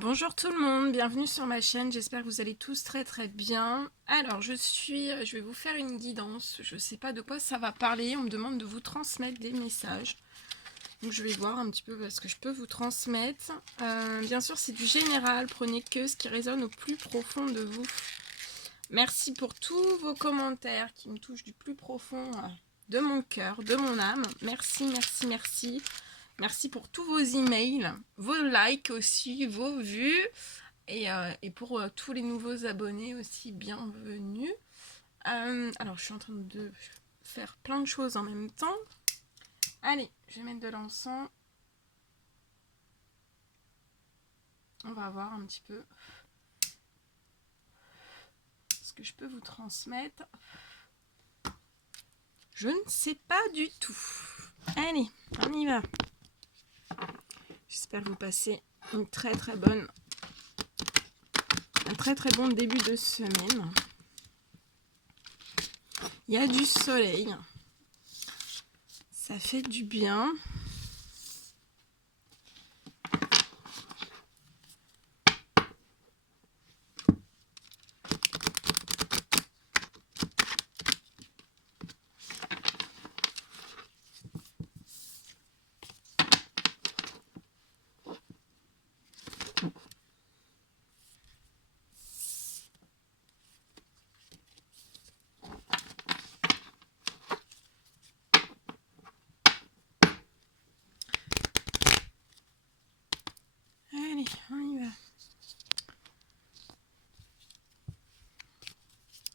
Bonjour tout le monde, bienvenue sur ma chaîne, j'espère que vous allez tous très bien. Alors je vais vous faire une guidance, je ne sais pas de quoi ça va parler, on me demande de vous transmettre des messages. Donc je vais voir un petit peu ce que je peux vous transmettre. Bien sûr c'est du général, prenez que ce qui résonne au plus profond de vous. Merci pour tous vos commentaires qui me touchent du plus profond de mon cœur, de mon âme. Merci, merci, merci. Merci pour tous vos emails, vos likes aussi, vos vues. Et pour tous les nouveaux abonnés aussi, bienvenue. Alors, je suis en train de faire plein de choses en même temps. Allez, je vais mettre de l'encens. On va voir un petit peu ce que je peux vous transmettre. Je ne sais pas du tout. Allez, on y va. J'espère que vous passez un très bon début de semaine. Il y a du soleil. Ça fait du bien. Allez, on y va.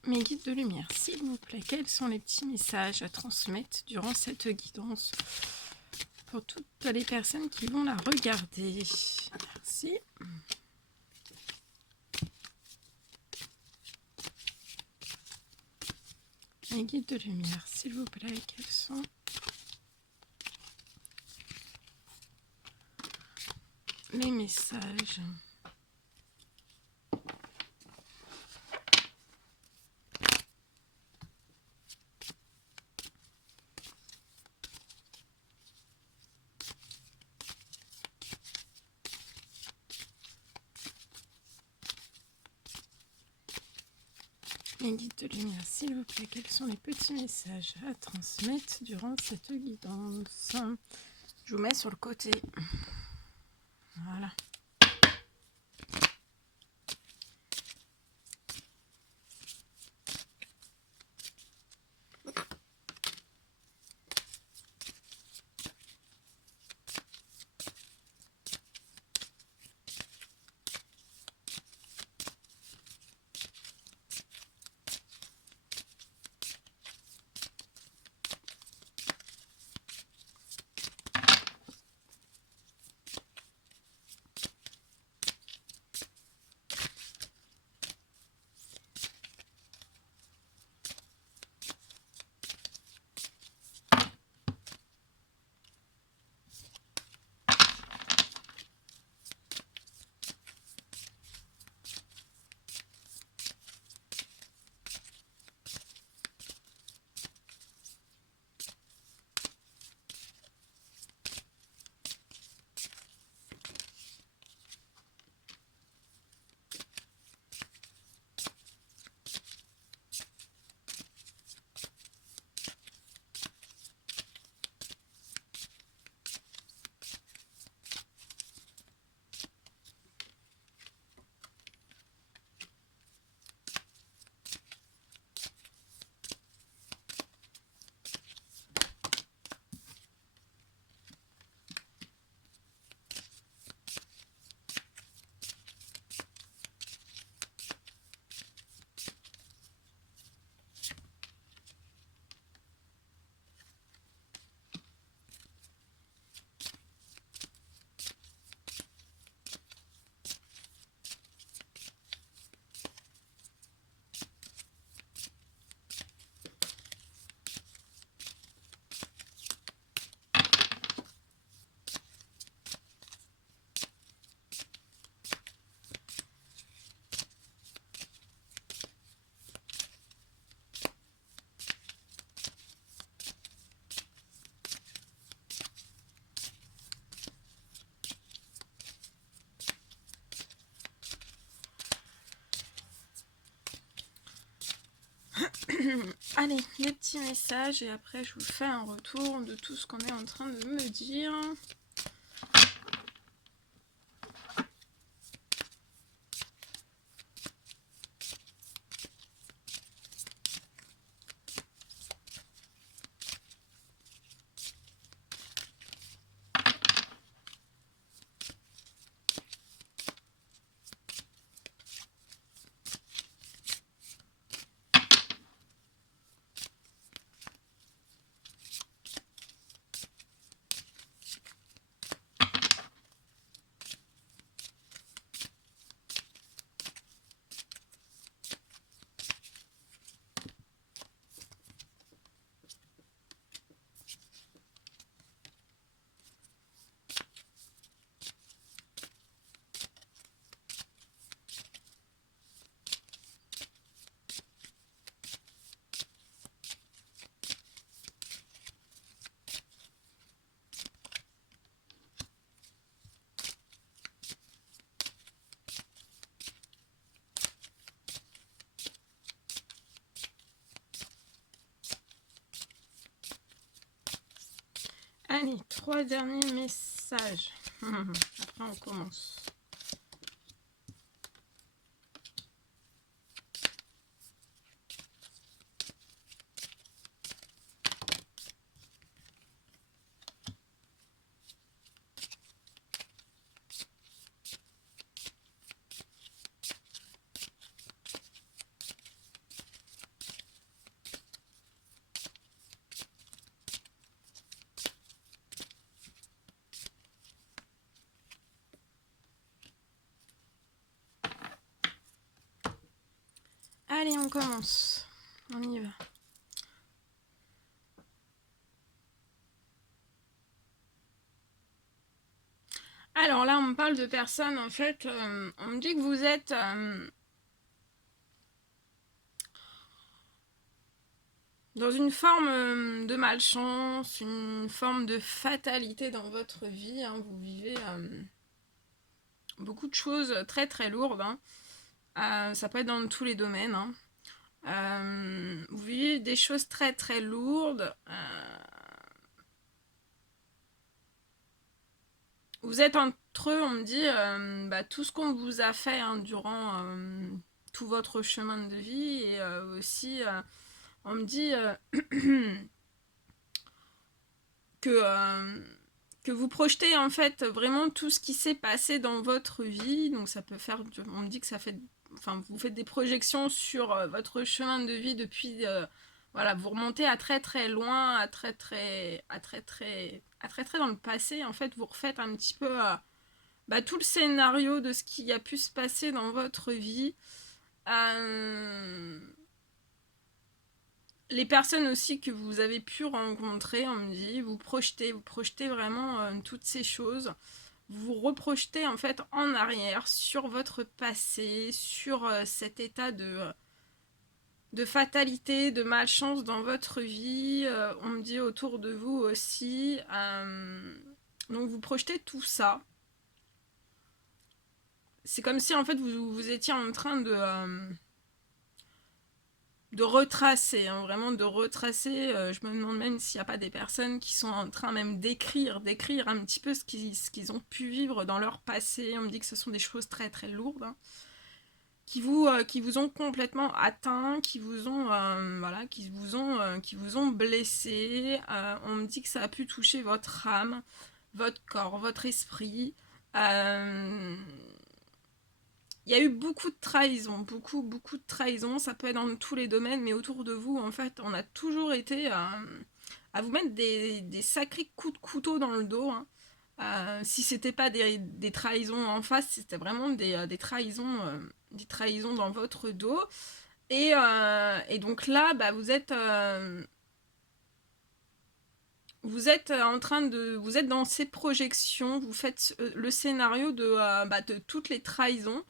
Mes guides de lumière, s'il vous plaît, quels sont les petits messages à transmettre durant cette guidance pour toutes les personnes qui vont la regarder? Merci. Mes guides de lumière, s'il vous plaît, quels sont les messages? Mes guides de lumière, s'il vous plaît, quels sont les petits messages à transmettre durant cette guidance? Je vous mets sur le côté. Voilà. Allez, les petits messages et après je vous fais un retour de tout ce qu'on est en train de me dire. Allez, 3 derniers messages. Après, on commence. Allez, on commence. On y va. Alors là, on me parle de personnes, en fait, on me dit que vous êtes dans une forme de malchance, une forme de fatalité dans votre vie. Hein. Vous vivez beaucoup de choses très très lourdes. Hein. Ça peut être dans tous les domaines. Hein. Vous vivez des choses très très lourdes. Vous êtes entre eux, on me dit, tout ce qu'on vous a fait hein, durant tout votre chemin de vie et aussi on me dit que vous projetez en fait vraiment tout ce qui s'est passé dans votre vie. Donc ça peut faire, on me dit que ça fait, enfin vous faites des projections sur votre chemin de vie depuis, voilà, vous remontez à très très loin, à très très dans le passé. En fait, vous refaites un petit peu tout le scénario de ce qui a pu se passer dans votre vie. Les personnes aussi que vous avez pu rencontrer, on me dit, vous projetez vraiment toutes ces choses. Vous reprojetez en fait en arrière sur votre passé, sur cet état de fatalité, de malchance dans votre vie. On me dit autour de vous aussi. Donc vous projetez tout ça. C'est comme si en fait vous étiez en train de retracer, hein, vraiment de retracer. Je me demande même s'il n'y a pas des personnes qui sont en train même d'écrire un petit peu ce qu'ils ont pu vivre dans leur passé. On me dit que ce sont des choses très très lourdes, hein, qui vous ont complètement atteint, qui vous ont qui vous ont blessé. On me dit que ça a pu toucher votre âme, votre corps, votre esprit. Il y a eu beaucoup de trahison, beaucoup de trahison. Ça peut être dans tous les domaines, mais autour de vous, en fait, on a toujours été à vous mettre des sacrés coups de couteau dans le dos. Hein. Si c'était pas des trahisons en face, c'était vraiment des trahisons dans votre dos. Et donc là, vous êtes en train vous êtes dans ces projections, vous faites le scénario de toutes les trahisons.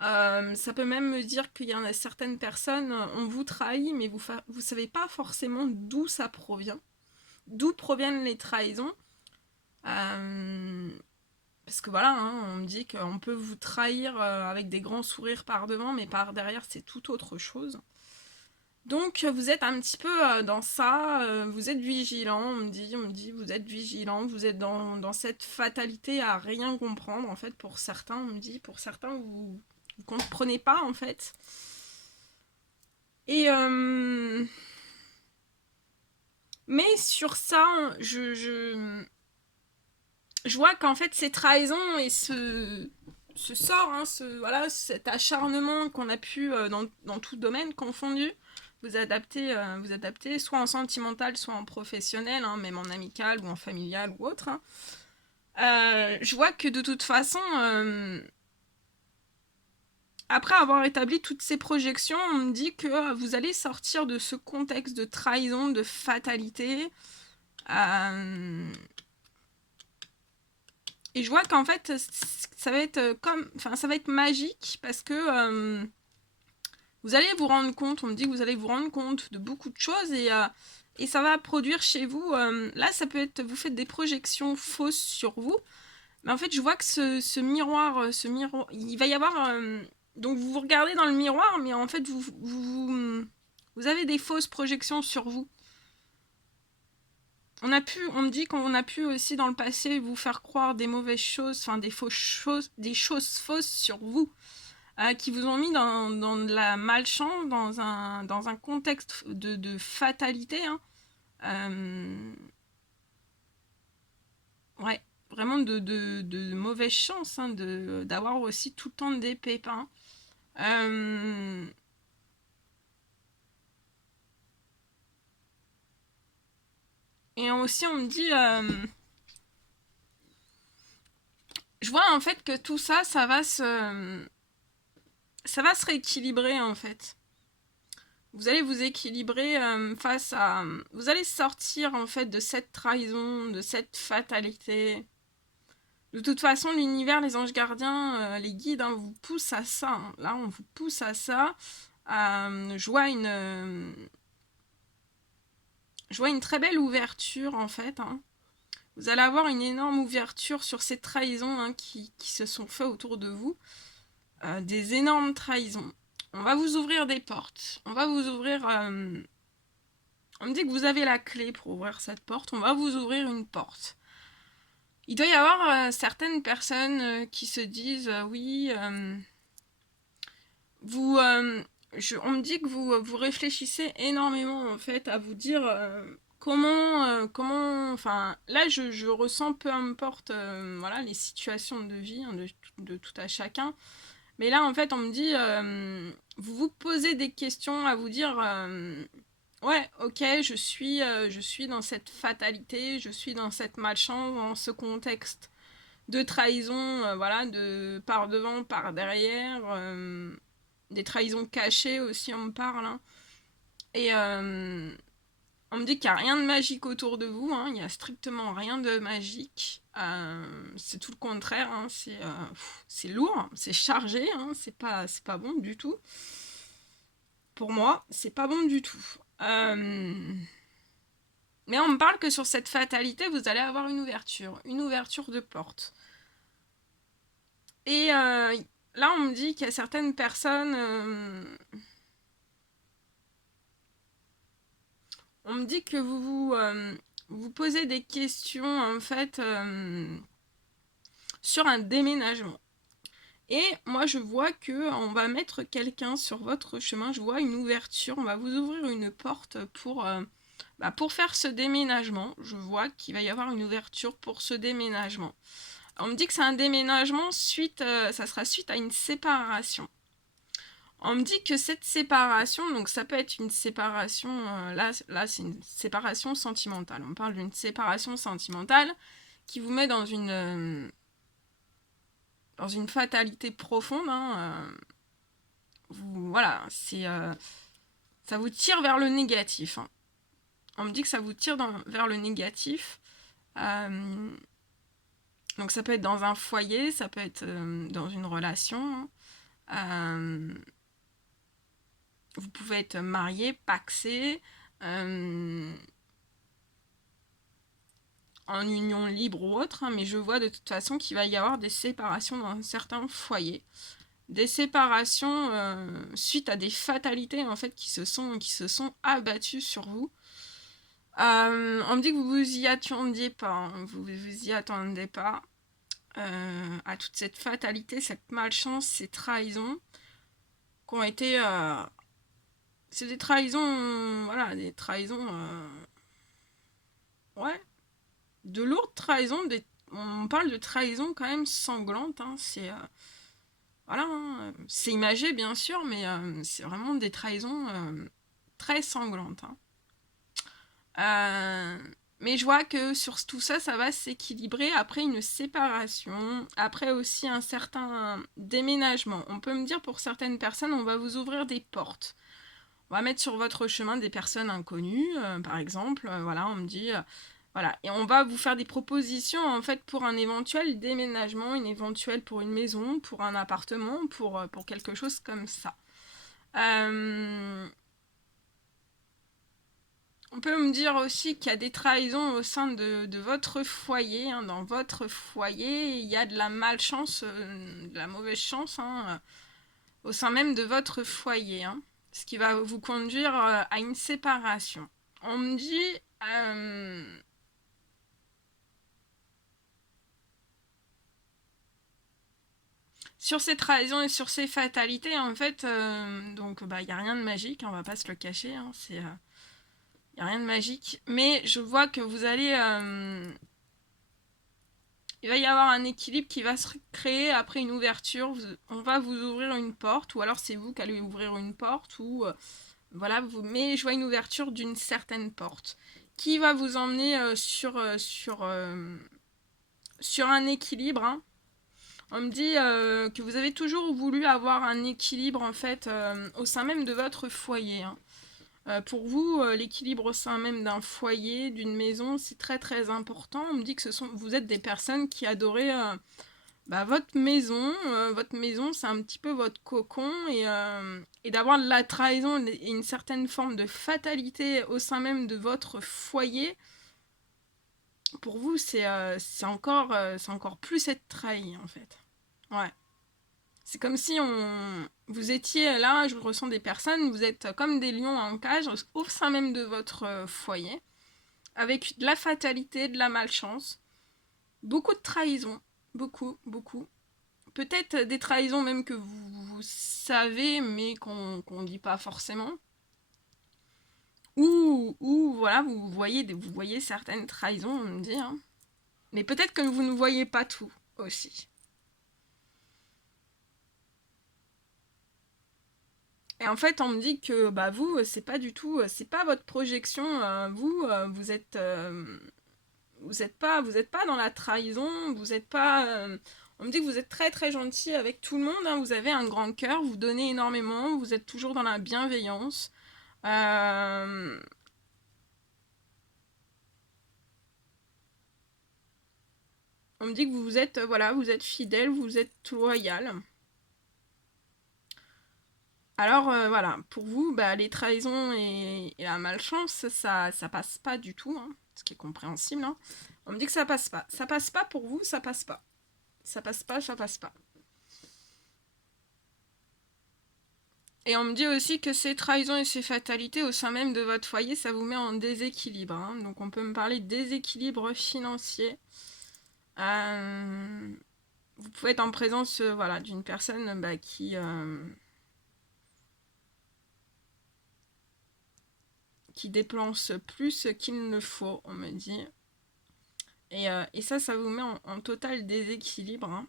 Ça peut même me dire qu'il y en a certaines personnes, on vous trahit, mais vous savez pas forcément d'où ça provient, d'où proviennent les trahisons. Parce que voilà, hein, on me dit qu'on peut vous trahir avec des grands sourires par devant, mais par derrière, c'est tout autre chose. Donc vous êtes un petit peu dans ça, vous êtes vigilant, on me dit, vous êtes vigilant, vous êtes dans cette fatalité à rien comprendre, en fait, pour certains, on me dit, pour certains, vous comprenez pas, en fait. Et mais sur ça, je vois qu'en fait, ces trahisons et ce sort, hein, voilà, cet acharnement qu'on a pu, dans tout domaine confondu, vous adaptez soit en sentimental, soit en professionnel, hein, même en amical ou en familial ou autre. Hein. Je vois que de toute façon, après avoir établi toutes ces projections, on me dit que vous allez sortir de ce contexte de trahison, de fatalité. Et je vois qu'en fait, ça va être ça va être magique parce que vous allez vous rendre compte, on me dit que vous allez vous rendre compte de beaucoup de choses et ça va produire chez vous, là ça peut être, vous faites des projections fausses sur vous, mais en fait je vois que ce miroir, il va y avoir, donc vous vous regardez dans le miroir, mais en fait vous avez des fausses projections sur vous. On me dit qu'on a pu aussi dans le passé vous faire croire des mauvaises choses, enfin des fausses choses, des choses fausses sur vous. Qui vous ont mis dans de la malchance, dans un contexte de fatalité. Hein. Ouais, vraiment de mauvaise chance, hein, d'avoir aussi tout le temps des pépins. Et aussi, on me dit... je vois en fait que tout ça, ça va se rééquilibrer en fait. Vous allez vous équilibrer face à... Vous allez sortir en fait de cette trahison, de cette fatalité. De toute façon, l'univers, les anges gardiens, les guides, hein, vous poussent à ça. Hein. Là, on vous pousse à ça. Je vois une très belle ouverture en fait. Hein. Vous allez avoir une énorme ouverture sur ces trahisons hein, qui se sont faites autour de vous. Des énormes trahisons. On va vous ouvrir des portes. On va vous ouvrir... on me dit que vous avez la clé pour ouvrir cette porte. On va vous ouvrir une porte. Il doit y avoir certaines personnes qui se disent oui, on me dit que vous réfléchissez énormément en fait à vous dire enfin là je ressens peu importe voilà les situations de vie hein, de tout à chacun, mais là en fait on me dit vous vous posez des questions à vous dire ouais ok je suis dans cette fatalité, je suis dans cette malchance, dans ce contexte de trahison, voilà, de par devant, par derrière, des trahisons cachées aussi, on me parle. Hein. Et on me dit qu'il n'y a rien de magique autour de vous, hein, il n'y a strictement rien de magique. C'est tout le contraire, hein, c'est lourd, c'est chargé, hein, c'est pas bon du tout. Pour moi, c'est pas bon du tout. Mais on me parle que sur cette fatalité, vous allez avoir une ouverture de porte. Et là, on me dit qu'il y a certaines personnes... on me dit que vous posez des questions, en fait, sur un déménagement. Et moi, je vois que on va mettre quelqu'un sur votre chemin. Je vois une ouverture. On va vous ouvrir une porte pour faire ce déménagement. Je vois qu'il va y avoir une ouverture pour ce déménagement. On me dit que c'est un déménagement ça sera suite à une séparation. On me dit que cette séparation, donc ça peut être une séparation, là c'est une séparation sentimentale. On parle d'une séparation sentimentale qui vous met dans une fatalité profonde. Hein, voilà, ça vous tire vers le négatif. Hein. On me dit que ça vous tire vers le négatif. Donc ça peut être dans un foyer, ça peut être dans une relation. Vous pouvez être marié, pacsé, en union libre ou autre, hein, mais je vois de toute façon qu'il va y avoir des séparations dans certains foyers. des séparations suite à des fatalités en fait qui se sont abattues sur vous. On me dit que vous vous y attendiez pas, hein, vous vous y attendez pas à toute cette fatalité, cette malchance, ces trahisons qui ont été... c'est des trahisons, voilà, des trahisons... ouais, de lourdes trahisons, on parle de trahisons quand même sanglantes, hein, c'est... voilà, hein, c'est imagé bien sûr, mais c'est vraiment des trahisons très sanglantes. Hein. Mais je vois que sur tout ça, ça va s'équilibrer après une séparation, après aussi un certain déménagement. On peut me dire pour certaines personnes, on va vous ouvrir des portes. On va mettre sur votre chemin des personnes inconnues, par exemple. Voilà, on me dit... voilà, et on va vous faire des propositions en fait pour un éventuel déménagement, une éventuelle pour une maison, pour un appartement, pour quelque chose comme ça. On peut me dire aussi qu'il y a des trahisons au sein de votre foyer. Hein. Dans votre foyer, il y a de la malchance, de la mauvaise chance au sein même de votre foyer. Hein. Ce qui va vous conduire à une séparation. On me dit... sur ces trahisons et sur ces fatalités, en fait, donc bah, il n'y a rien de magique, hein, on va pas se le cacher, hein, c'est... il n'y a rien de magique, mais je vois que vous allez... il va y avoir un équilibre qui va se créer après une ouverture. On va vous ouvrir une porte, ou alors c'est vous qui allez ouvrir une porte, ou voilà, mais je vois une ouverture d'une certaine porte qui va vous emmener sur un équilibre. Hein. On me dit que vous avez toujours voulu avoir un équilibre en fait au sein même de votre foyer. Hein. Pour vous, l'équilibre au sein même d'un foyer, d'une maison, c'est très très important. On me dit que vous êtes des personnes qui adoraient votre maison. Votre maison, c'est un petit peu votre cocon et d'avoir de la trahison et une certaine forme de fatalité au sein même de votre foyer. Pour vous, c'est encore plus être trahi en fait. Ouais. C'est comme si vous étiez là, je ressens des personnes, vous êtes comme des lions en cage au sein même de votre foyer, avec de la fatalité, de la malchance, beaucoup de trahison, beaucoup, beaucoup. Peut-être des trahisons même que vous savez, mais qu'on ne dit pas forcément. Ou voilà, vous voyez certaines trahisons, on me dit. Hein. Mais peut-être que vous ne voyez pas tout aussi. Et en fait, on me dit que vous, c'est pas du tout, c'est pas votre projection. Vous êtes, vous êtes pas dans la trahison. Vous êtes pas. On me dit que vous êtes très très gentil avec tout le monde. Hein, vous avez un grand cœur. Vous donnez énormément. Vous êtes toujours dans la bienveillance. On me dit que vous êtes, voilà, vous êtes fidèle. Vous êtes loyal. Alors voilà, pour vous, les trahisons et la malchance, ça passe pas du tout, hein, ce qui est compréhensible. Hein. On me dit que ça passe pas. Ça passe pas pour vous, ça passe pas. Ça passe pas, ça passe pas. Et on me dit aussi que ces trahisons et ces fatalités au sein même de votre foyer, ça vous met en déséquilibre. Hein. Donc on peut me parler de déséquilibre financier. Vous pouvez être en présence voilà, d'une personne qui dépense plus qu'il ne faut, on me dit. Et ça vous met en total déséquilibre, hein,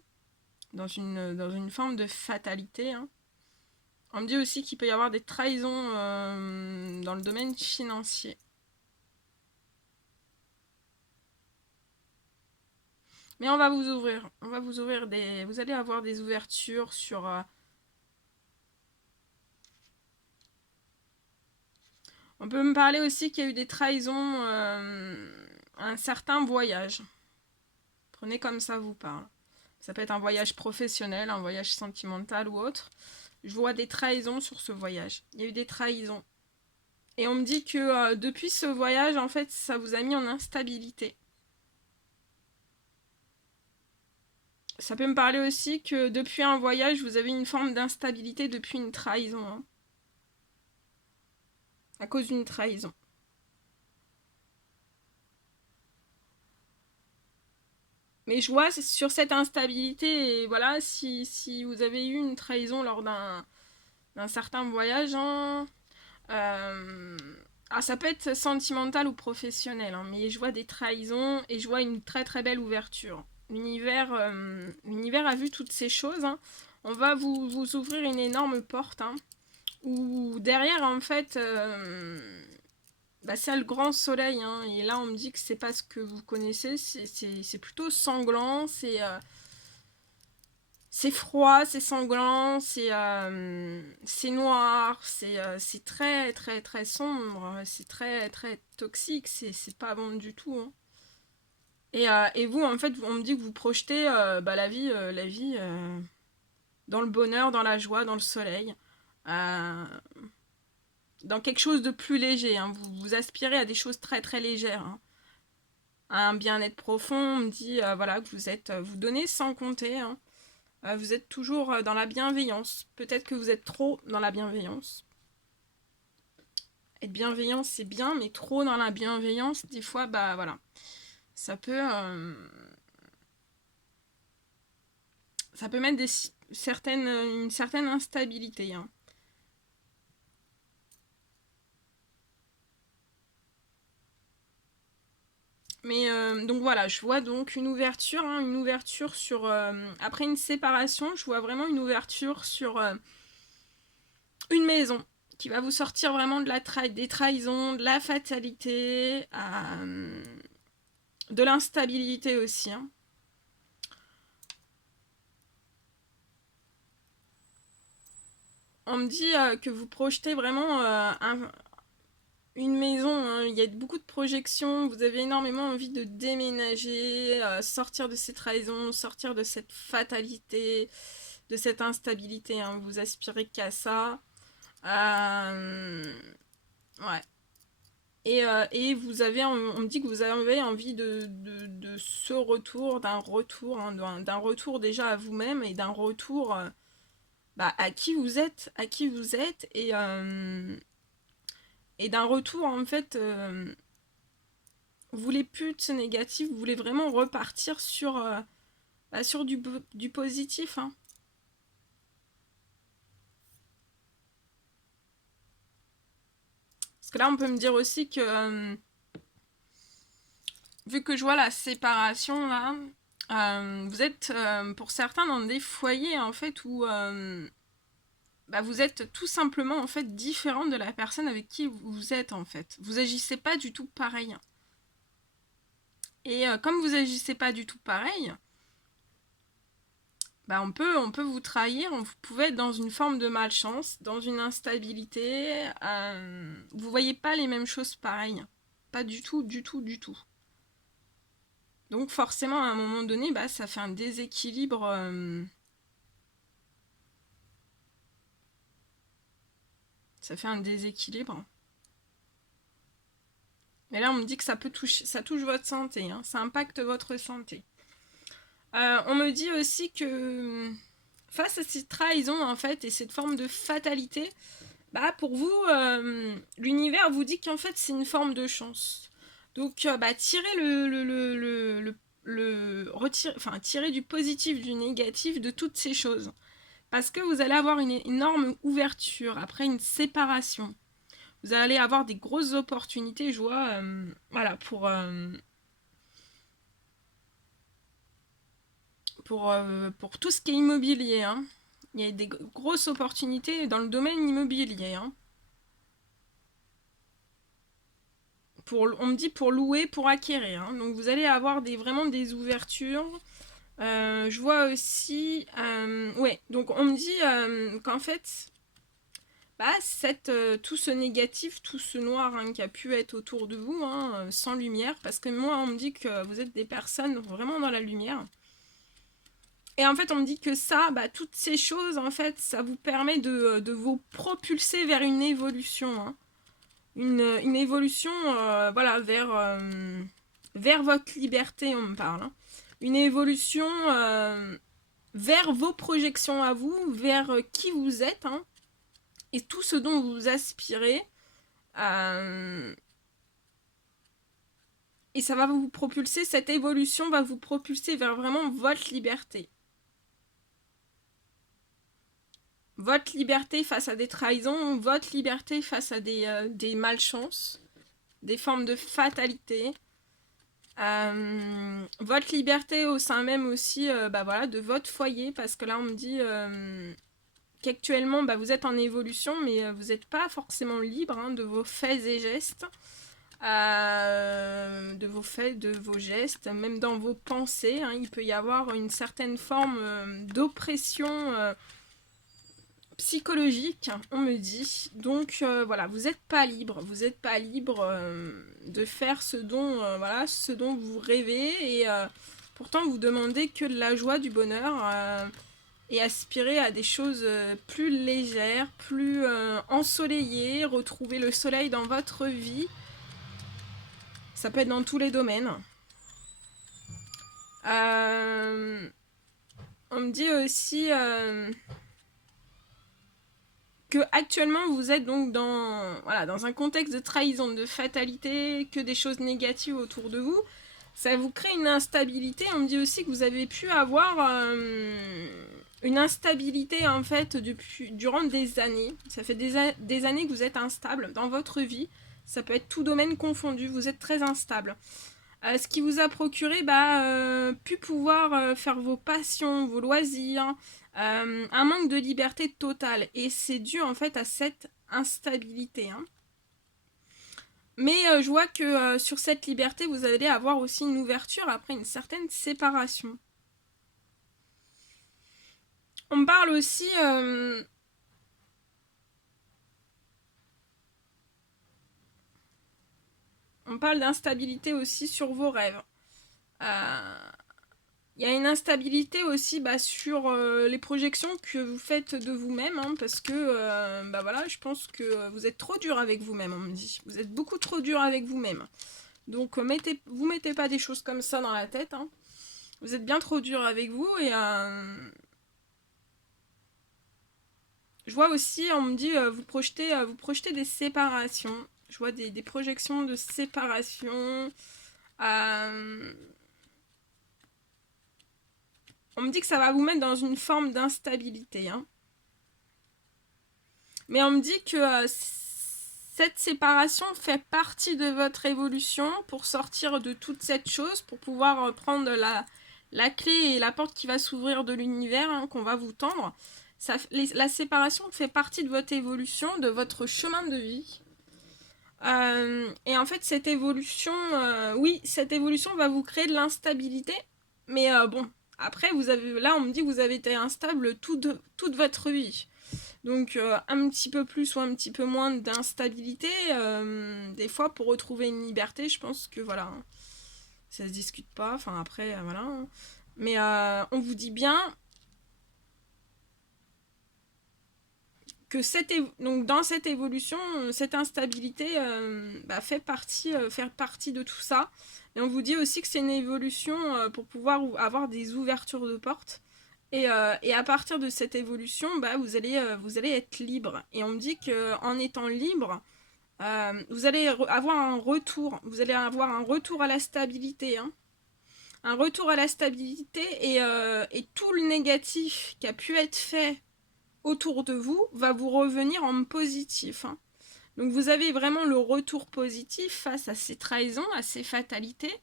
dans une forme de fatalité. Hein. On me dit aussi qu'il peut y avoir des trahisons dans le domaine financier. Mais on va vous ouvrir. Vous allez avoir des ouvertures sur... On peut me parler aussi qu'il y a eu des trahisons un certain voyage. Prenez comme ça vous parle. Ça peut être un voyage professionnel, un voyage sentimental ou autre. Je vois des trahisons sur ce voyage. Il y a eu des trahisons. Et on me dit que depuis ce voyage, en fait, ça vous a mis en instabilité. Ça peut me parler aussi que depuis un voyage, vous avez une forme d'instabilité depuis une trahison. Hein, à cause d'une trahison. Mais je vois sur cette instabilité, et voilà, si vous avez eu une trahison lors d'un certain voyage, hein, ça peut être sentimental ou professionnel, hein, mais je vois des trahisons et je vois une très très belle ouverture. L'univers a vu toutes ces choses. Hein. On va vous ouvrir une énorme porte, hein, où derrière, en fait, c'est le grand soleil. Hein, et là, on me dit que c'est pas ce que vous connaissez, c'est plutôt sanglant, c'est froid, c'est sanglant, c'est noir, c'est très très très sombre, c'est très très toxique, c'est pas bon du tout. Hein. Et vous, en fait, on me dit que vous projetez la vie dans le bonheur, dans la joie, dans le soleil, euh, dans quelque chose de plus léger. Hein. Vous aspirez à des choses très très légères. Hein. À un bien-être profond, on me dit voilà, que vous donnez sans compter. Hein. Vous êtes toujours dans la bienveillance. Peut-être que vous êtes trop dans la bienveillance. Être bienveillant, c'est bien, mais trop dans la bienveillance, des fois, voilà. Ça peut, ça peut mettre une certaine instabilité. Hein. Mais donc voilà, je vois donc une ouverture sur... après une séparation, je vois vraiment une ouverture sur une maison qui va vous sortir vraiment des trahisons, de la fatalité, de l'instabilité aussi. Hein. On me dit que vous projetez vraiment une maison, hein. Il y a beaucoup de projections, vous avez énormément envie de déménager, sortir de ces trahisons, sortir de cette fatalité, de cette instabilité. Hein. Vous aspirez qu'à ça. Ouais. Et on me dit que vous avez envie de ce retour, hein, d'un retour déjà à vous-même et d'un retour à qui vous êtes et d'un retour en fait. Vous voulez plus de ce négatif, vous voulez vraiment repartir sur du positif. Hein. Parce que là, on peut me dire aussi que, vu que je vois la séparation là, vous êtes pour certains dans des foyers en fait où vous êtes tout simplement en fait différent de la personne avec qui vous êtes en fait. Vous agissez pas du tout pareil. Et comme vous agissez pas du tout pareil, on peut vous trahir, vous pouvez être dans une forme de malchance, dans une instabilité. Vous voyez pas les mêmes choses pareilles. Pas du tout, du tout, du tout. Donc forcément, à un moment donné, ça fait un déséquilibre. Ça fait un déséquilibre. Mais là, on me dit que ça touche votre santé. Hein, ça impacte votre santé. On me dit aussi que face à cette trahison, en fait, et cette forme de fatalité, pour vous, l'univers vous dit qu'en fait, c'est une forme de chance. Donc, tirez tirez du positif, du négatif, de toutes ces choses. Parce que vous allez avoir une énorme ouverture après une séparation. Vous allez avoir des grosses opportunités, je vois, voilà, pour tout ce qui est immobilier. Hein. Il y a des grosses opportunités dans le domaine immobilier. Hein. On me dit pour louer, pour acquérir. Hein. Donc vous allez avoir vraiment des ouvertures. Je vois aussi... ouais, donc on me dit qu'en fait, tout ce négatif, tout ce noir hein, qui a pu être autour de vous, hein, sans lumière, parce que moi on me dit que vous êtes des personnes vraiment dans la lumière. Et en fait, on me dit que toutes ces choses, en fait, ça vous permet de vous propulser vers une évolution. Hein. Une évolution, voilà, vers votre liberté, on me parle. Hein. une évolution vers vos projections à vous, vers qui vous êtes, hein, et tout ce dont vous aspirez. Et ça va vous propulser, cette évolution va vous propulser vers vraiment votre liberté. Votre liberté face à des trahisons, votre liberté face à des malchances, des formes de fatalité. Votre liberté au sein même aussi voilà, de votre foyer, parce que là on me dit qu'actuellement vous êtes en évolution, mais vous n'êtes pas forcément libre, hein, de vos faits et gestes. De vos faits, de vos gestes, même dans vos pensées, hein, il peut y avoir une certaine forme d'oppression psychologique, on me dit. Donc voilà, vous n'êtes pas libre, de faire ce dont, voilà, ce dont vous rêvez, et pourtant vous demandez que de la joie, du bonheur, et aspirer à des choses plus légères, plus ensoleillées, retrouver le soleil dans votre vie. Ça peut être dans tous les domaines. On me dit aussi que actuellement vous êtes donc dans un contexte de trahison, de fatalité, que des choses négatives autour de vous. Ça vous crée une instabilité. On me dit aussi que vous avez pu avoir une instabilité en fait durant des années. Ça fait des années que vous êtes instable dans votre vie. Ça peut être tout domaine confondu, vous êtes très instable. Ce qui vous a procuré pu pouvoir faire vos passions, vos loisirs, un manque de liberté totale. Et c'est dû en fait à cette instabilité. Hein. Mais je vois que sur cette liberté, vous allez avoir aussi une ouverture après une certaine séparation. On me parle aussi... on parle d'instabilité aussi sur vos rêves. Il y a une instabilité aussi sur les projections que vous faites de vous-même, hein, parce que voilà, je pense que vous êtes trop dur avec vous-même, on me dit. Vous êtes beaucoup trop dur avec vous-même. Donc vous mettez pas des choses comme ça dans la tête. Hein. Vous êtes bien trop dur avec vous, et je vois aussi, on me dit, vous projetez des séparations. Je vois des projections de séparation. On me dit que ça va vous mettre dans une forme d'instabilité. Hein. Mais on me dit que cette séparation fait partie de votre évolution pour sortir de toute cette chose, pour pouvoir prendre la clé et la porte qui va s'ouvrir de l'univers, hein, qu'on va vous tendre. La séparation fait partie de votre évolution, de votre chemin de vie. Et en fait, cette évolution va vous créer de l'instabilité. Mais bon, après, là, on me dit que vous avez été instable toute votre vie. Donc, un petit peu plus ou un petit peu moins d'instabilité. Des fois, pour retrouver une liberté, je pense que voilà, ça se discute pas. Enfin, après, voilà. Mais on vous dit bien que donc dans cette évolution, cette instabilité fait faire partie de tout ça. Et on vous dit aussi que c'est une évolution pour pouvoir avoir des ouvertures de portes. Et à partir de cette évolution, vous allez être libre. Et on me dit qu'en étant libre, vous allez avoir un retour. Vous allez avoir un retour à la stabilité. Hein. Un retour à la stabilité, et tout le négatif qui a pu être fait autour de vous va vous revenir en positif. Hein. Donc vous avez vraiment le retour positif face à ces trahisons, à ces fatalités,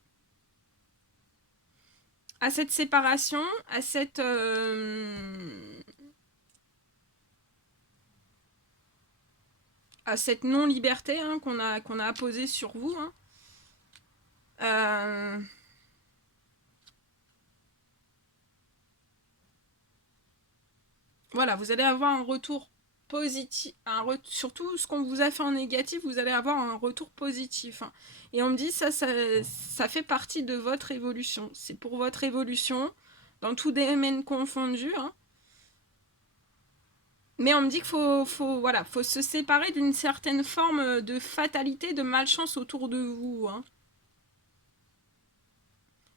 à cette séparation, à cette non-liberté, hein, qu'on a apposée sur vous. Hein. Voilà, vous allez avoir un retour positif, surtout ce qu'on vous a fait en négatif, vous allez avoir un retour positif. Hein. Et on me dit ça fait partie de votre évolution. C'est pour votre évolution, dans tous domaines confondus. Hein. Mais on me dit qu'il faut se séparer d'une certaine forme de fatalité, de malchance autour de vous. Hein.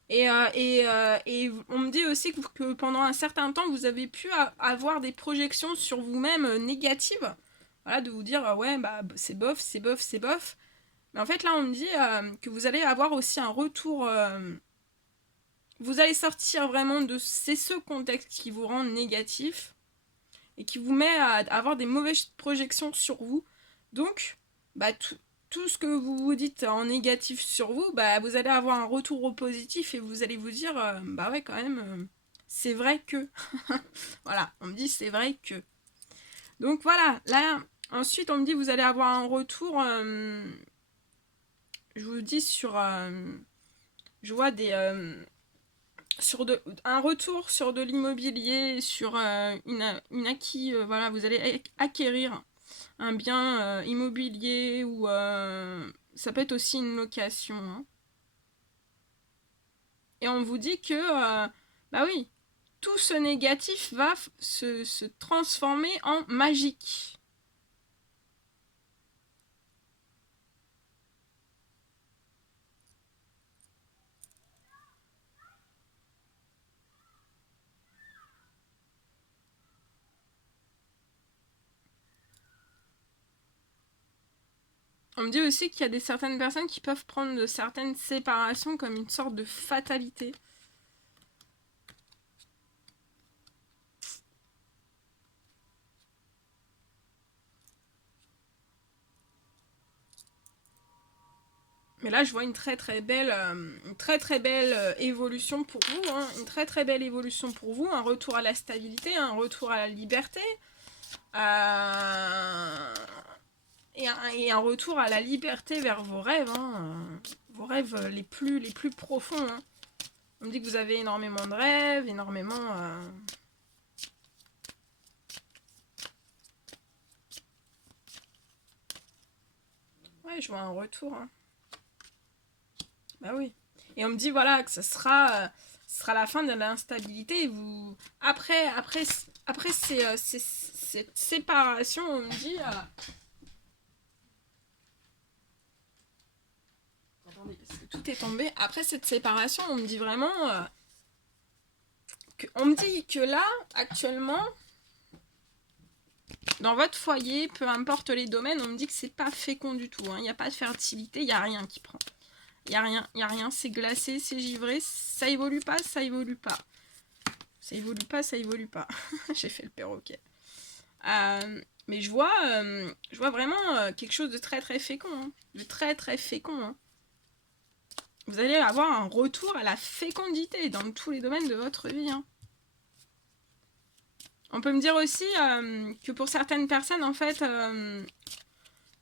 Et on me dit aussi que pendant un certain temps, vous avez pu avoir des projections sur vous-même négatives. Voilà, de vous dire, ouais, bah, c'est bof, c'est bof, c'est bof. Mais en fait, là, on me dit que vous allez avoir aussi un retour. Vous allez sortir vraiment de ce contexte qui vous rend négatif et qui vous met à avoir des mauvaises projections sur vous. Donc, bah, tout ce que vous vous dites en négatif sur vous, bah, vous allez avoir un retour au positif et vous allez vous dire, bah ouais, quand même, c'est vrai que. Voilà, on me dit c'est vrai que. Donc voilà, là, ensuite, on me dit vous allez avoir un retour. Je vous dis sur. Je vois des. Un retour sur de l'immobilier, sur une acquis, voilà, vous allez acquérir un bien immobilier ou ça peut être aussi une location. Hein. Et on vous dit que, bah oui, tout ce négatif va se transformer en magique. On me dit aussi qu'il y a certaines personnes qui peuvent prendre de certaines séparations comme une sorte de fatalité. Mais là, je vois une très très belle évolution pour vous, hein. Une très très belle évolution pour vous, un retour à la stabilité, un retour à la liberté, et un retour à la liberté vers vos rêves, hein. Vos rêves les plus profonds. Hein. On me dit que vous avez énormément de rêves, énormément. Ouais, je vois un retour. Hein. Bah oui. Et on me dit voilà que ce sera la fin de l'instabilité. Vous après cette séparation, on me dit attendez, parce que tout est tombé. Après cette séparation, on me dit vraiment on me dit que là actuellement dans votre foyer, peu importe les domaines, on me dit que c'est pas fécond du tout. Hein. Il n'y a pas de fertilité, il n'y a rien qui prend. Il n'y a rien, c'est glacé, c'est givré, ça évolue pas, ça évolue pas. Ça évolue pas, ça évolue pas. J'ai fait le perroquet. Mais je vois vraiment quelque chose de très très fécond. Hein. De très très fécond. Hein. Vous allez avoir un retour à la fécondité dans tous les domaines de votre vie. Hein. On peut me dire aussi que pour certaines personnes, en fait,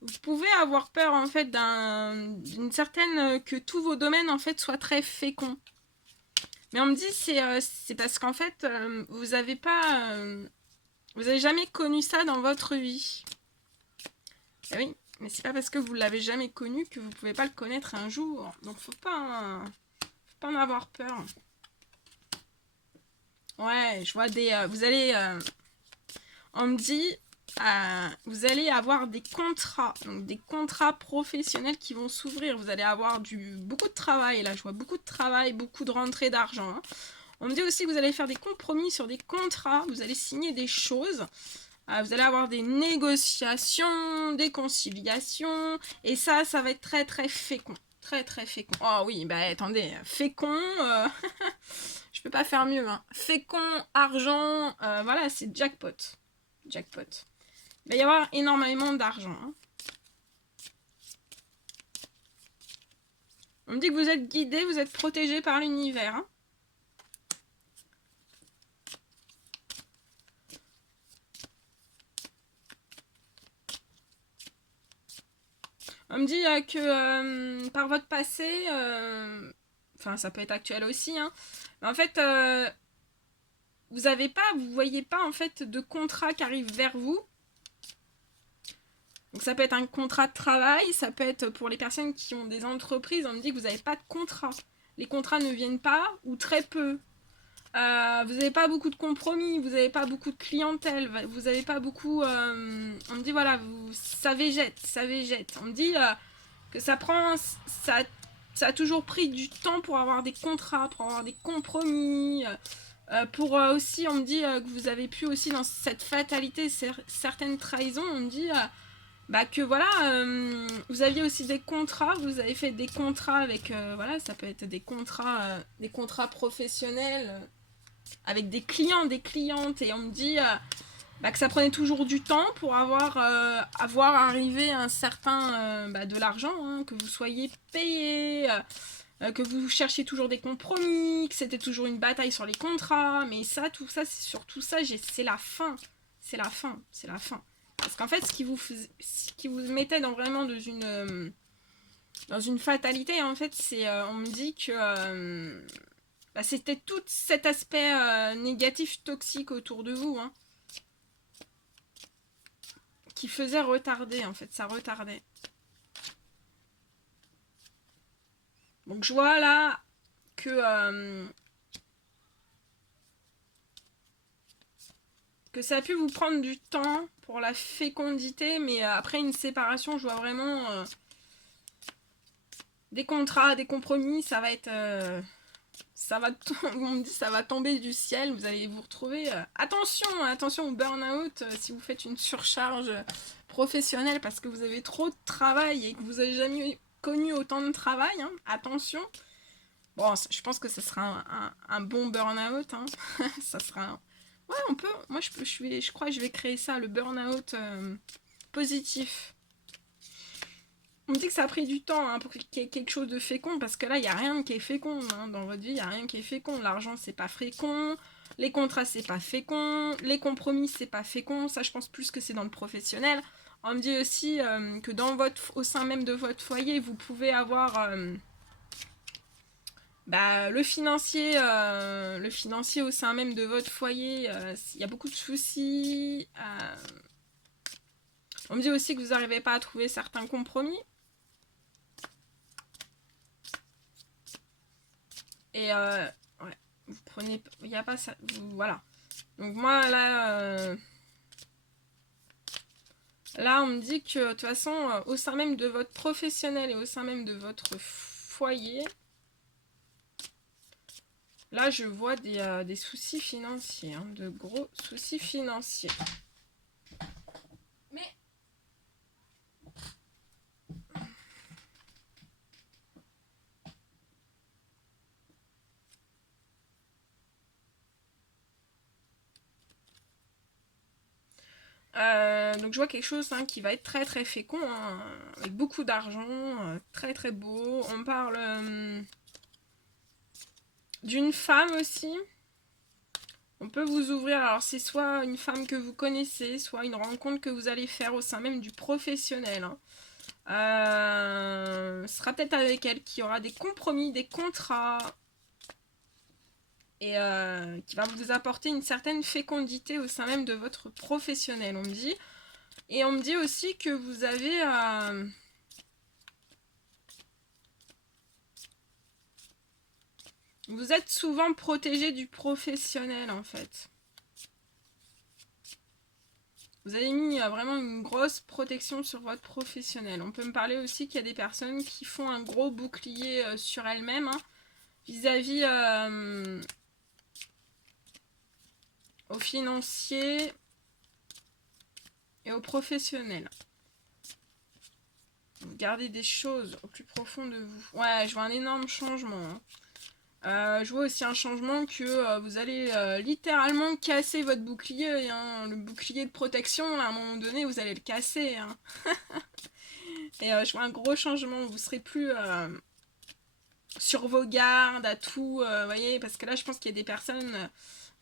vous pouvez avoir peur en fait d'une certaine que tous vos domaines en fait soient très féconds. Mais on me dit c'est parce qu'en fait vous avez pas vous avez jamais connu ça dans votre vie. Ah oui, mais c'est pas parce que vous l'avez jamais connu que vous pouvez pas le connaître un jour. Donc faut pas en avoir peur. Ouais, je vois vous allez on me dit vous allez avoir des contrats, donc des contrats professionnels qui vont s'ouvrir. Vous allez avoir beaucoup de travail. Là, je vois beaucoup de travail, beaucoup de rentrée d'argent. Hein. On me dit aussi que vous allez faire des compromis sur des contrats. Vous allez signer des choses. Vous allez avoir des négociations, des conciliations. Et ça va être très très fécond. Très très fécond. Oh oui, bah attendez, fécond, je peux pas faire mieux. Hein. Fécond, argent, voilà, c'est jackpot. Jackpot. Il va y avoir énormément d'argent. Hein. On me dit que vous êtes guidé, vous êtes protégé par l'univers. Hein. On me dit que par votre passé, enfin ça peut être actuel aussi, hein, mais en fait, vous voyez pas en fait de contrat qui arrive vers vous. Donc ça peut être un contrat de travail, ça peut être pour les personnes qui ont des entreprises, on me dit que vous n'avez pas de contrat. Les contrats ne viennent pas ou très peu. Vous n'avez pas beaucoup de compromis, vous n'avez pas beaucoup de clientèle, vous n'avez pas beaucoup... on me dit voilà, ça végète. On me dit que ça prend... ça a toujours pris du temps pour avoir des contrats, pour avoir des compromis. Pour aussi, on me dit que vous avez pu aussi dans cette fatalité, certaines trahisons, on me dit bah, que voilà, vous aviez aussi des contrats, vous avez fait des contrats avec, voilà, ça peut être des contrats professionnels avec des clients, des clientes, et on me dit bah, que ça prenait toujours du temps pour avoir arrivé à un certain bah, de l'argent, hein, que vous soyez payé, que vous cherchiez toujours des compromis, que c'était toujours une bataille sur les contrats, mais ça, tout ça, c'est sur tout ça, c'est la fin. C'est la fin, c'est la fin. Parce qu'en fait, ce qui vous mettait vraiment dans une fatalité, en fait, c'est, on me dit que bah, c'était tout cet aspect négatif, toxique autour de vous, hein, qui faisait retarder, en fait, ça retardait. Donc je vois là que ça a pu vous prendre du temps pour la fécondité, mais après une séparation, je vois vraiment des contrats, des compromis, ça va être... on me dit ça va tomber du ciel, vous allez vous retrouver... attention, attention au burn-out si vous faites une surcharge professionnelle parce que vous avez trop de travail et que vous n'avez jamais connu autant de travail, hein, attention. Bon, je pense que ce sera un bon burn-out, hein. Ça sera... Ouais, on peut... Moi, je crois que je vais créer ça, le burn-out positif. On me dit que ça a pris du temps, hein, pour qu'il y ait quelque chose de fécond, parce que là, il n'y a rien qui est fécond, hein, dans votre vie, il n'y a rien qui est fécond. L'argent, c'est pas fécond, les contrats, c'est pas fécond, les compromis, c'est pas fécond. Ça, je pense plus que c'est dans le professionnel. On me dit aussi que au sein même de votre foyer, vous pouvez avoir... bah, le financier au sein même de votre foyer, il y a beaucoup de soucis. On me dit aussi que vous n'arrivez pas à trouver certains compromis. Et ouais, vous prenez... Il n'y a pas ça... voilà. Donc moi, là... là, on me dit que, de toute façon, au sein même de votre professionnel et au sein même de votre foyer... Là, je vois des soucis financiers, hein, de gros soucis financiers. Mais... donc je vois quelque chose, hein, qui va être très très fécond, hein, avec beaucoup d'argent, très très beau. On parle d'une femme aussi. On peut vous ouvrir, alors c'est soit une femme que vous connaissez, soit une rencontre que vous allez faire au sein même du professionnel, hein. Ce sera peut-être avec elle qui aura des compromis, des contrats, et qui va vous apporter une certaine fécondité au sein même de votre professionnel, on me dit. Et on me dit aussi que vous avez... vous êtes souvent protégé du professionnel, en fait. Vous avez mis vraiment une grosse protection sur votre professionnel. On peut me parler aussi qu'il y a des personnes qui font un gros bouclier sur elles-mêmes, hein, vis-à-vis aux financiers et aux professionnels. Vous gardez des choses au plus profond de vous. Ouais, je vois un énorme changement, hein. Je vois aussi un changement que vous allez littéralement casser votre bouclier, hein. Le bouclier de protection, là, à un moment donné, vous allez le casser, hein. Et je vois un gros changement. Vous serez plus sur vos gardes à tout, voyez, parce que là, je pense qu'il y a des personnes,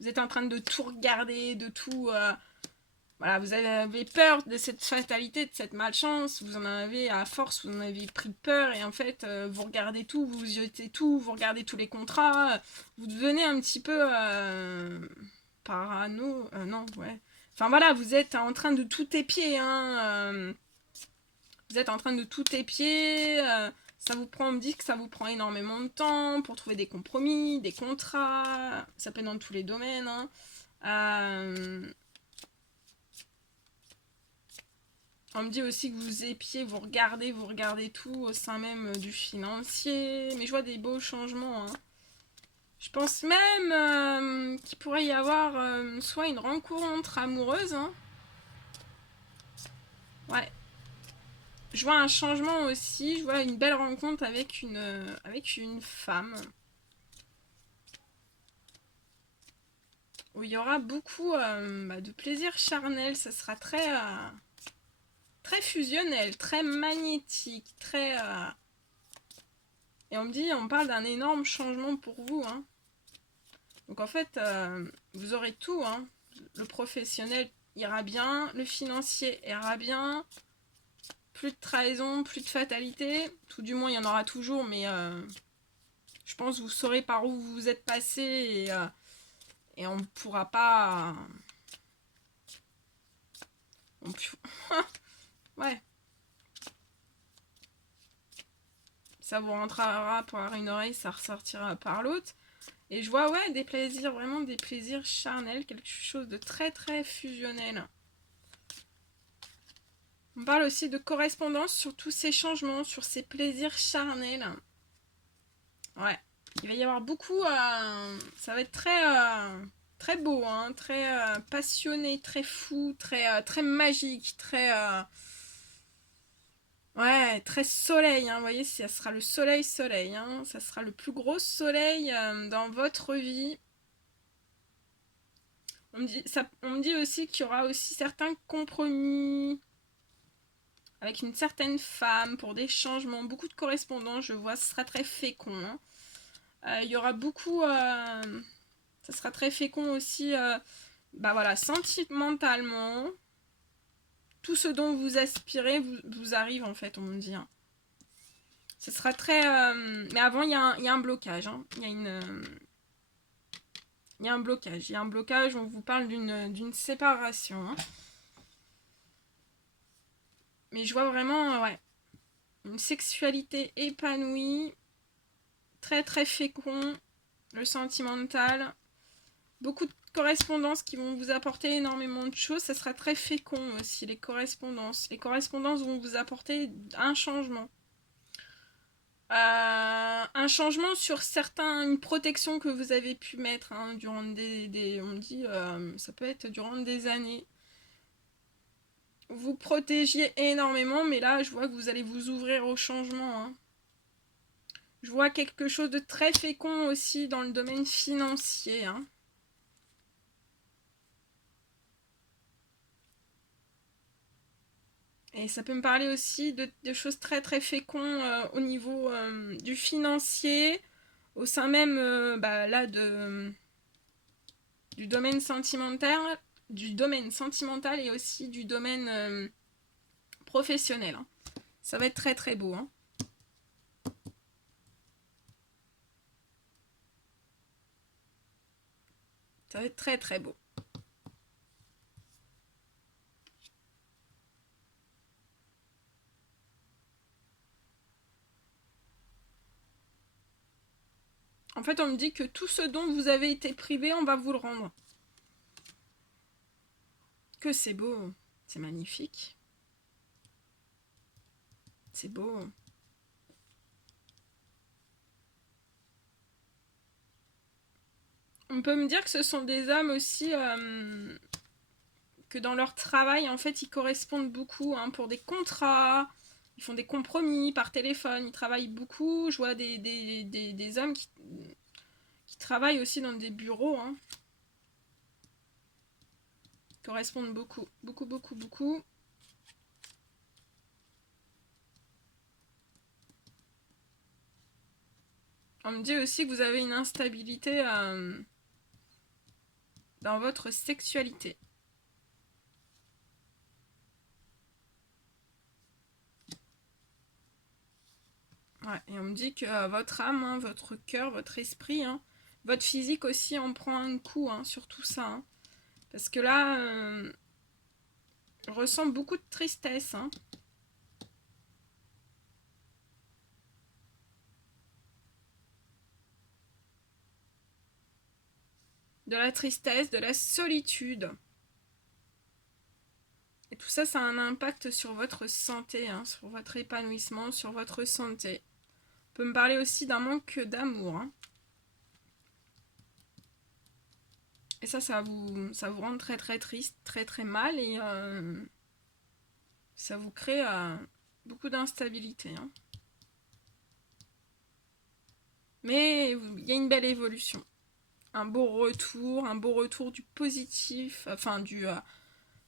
vous êtes en train de tout regarder, de tout... voilà, vous avez peur de cette fatalité, de cette malchance, vous en avez, à force, vous en avez pris peur, et en fait, vous regardez tout, vous jetez tout, vous regardez tous les contrats, vous devenez un petit peu parano, non, ouais. Enfin voilà, vous êtes en train de tout épier, hein, vous êtes en train de tout épier, ça vous prend, on me dit que ça vous prend énormément de temps pour trouver des compromis, des contrats, ça peut être dans tous les domaines, hein. On me dit aussi que vous épiez, vous regardez tout au sein même du financier. Mais je vois des beaux changements. Hein. Je pense même qu'il pourrait y avoir soit une rencontre amoureuse. Hein. Ouais. Je vois un changement aussi. Je vois une belle rencontre avec une femme. Où il y aura beaucoup de plaisir charnel. Ça sera très fusionnel, très magnétique, très... Et on parle d'un énorme changement pour vous. Hein. Donc en fait, vous aurez tout. Hein. Le professionnel ira bien, le financier ira bien, plus de trahison, plus de fatalité. Tout du moins, il y en aura toujours, mais je pense que vous saurez par où vous êtes passé et on ne pourra pas... Ouais. Ça vous rentrera par une oreille, ça ressortira par l'autre. Et je vois, ouais, des plaisirs, vraiment des plaisirs charnels, quelque chose de très très fusionnel. On parle aussi de correspondance sur tous ces changements, sur ces plaisirs charnels. Ouais, il va y avoir beaucoup, ça va être très beau, hein, très passionné, très fou, très magique, ouais, très soleil, hein, vous voyez, ça sera le soleil, hein, ça sera le plus gros soleil dans votre vie. On me dit aussi qu'il y aura aussi certains compromis avec une certaine femme pour des changements, beaucoup de correspondance, je vois, ce sera très fécond. Hein. Il y aura beaucoup, ça sera très fécond aussi, voilà, sentimentalement. Tout ce dont vous aspirez vous arrive en fait, on me dit. Hein. Ce sera très... mais avant, il y a un blocage. Hein. Il y a un blocage, on vous parle d'une séparation. Hein. Mais je vois vraiment, ouais, une sexualité épanouie, très très fécond, le sentimental, beaucoup de correspondances qui vont vous apporter énormément de choses, ça sera très fécond aussi, les correspondances. Les correspondances vont vous apporter un changement. Un changement sur une protection que vous avez pu mettre hein, durant on me dit, ça peut être durant des années. Vous protégiez énormément, mais là, je vois que vous allez vous ouvrir au changement. Hein. Je vois quelque chose de très fécond aussi dans le domaine financier. Hein. Et ça peut me parler aussi de choses très très fécondes au niveau du financier, au sein même là du domaine sentimental et aussi du domaine professionnel. Hein. Ça va être très très beau. Hein. Ça va être très très beau. En fait, on me dit que tout ce dont vous avez été privé, on va vous le rendre. Que c'est beau. C'est magnifique. C'est beau. On peut me dire que ce sont des hommes aussi que dans leur travail, en fait, ils correspondent beaucoup hein, pour des contrats. Ils font des compromis par téléphone. Ils travaillent beaucoup. Je vois des hommes qui travaillent aussi dans des bureaux. Hein. Ils correspondent beaucoup. Beaucoup, beaucoup, beaucoup. On me dit aussi que vous avez une instabilité dans votre sexualité. Ouais, et on me dit que votre âme, hein, votre cœur, votre esprit, hein, votre physique aussi en prend un coup hein, sur tout ça. Hein. Parce que là, je ressens beaucoup de tristesse. Hein. De la tristesse, de la solitude. tout ça, ça a un impact sur votre santé, hein, sur votre épanouissement, sur votre santé. On peut me parler aussi d'un manque d'amour. Hein. Et ça va vous rend très très triste, très très mal. Et ça vous crée beaucoup d'instabilité. Hein. Mais il y a une belle évolution. Un beau retour du positif, enfin du...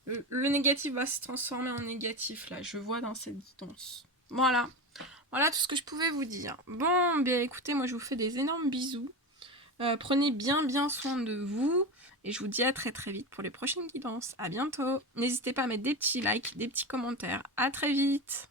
le négatif va se transformer en négatif, là, je vois dans cette guidance. Voilà. Voilà tout ce que je pouvais vous dire. Bon, bien écoutez, moi je vous fais des énormes bisous. Prenez bien soin de vous. Et je vous dis à très très vite pour les prochaines guidances. À bientôt. N'hésitez pas à mettre des petits likes, des petits commentaires. À très vite.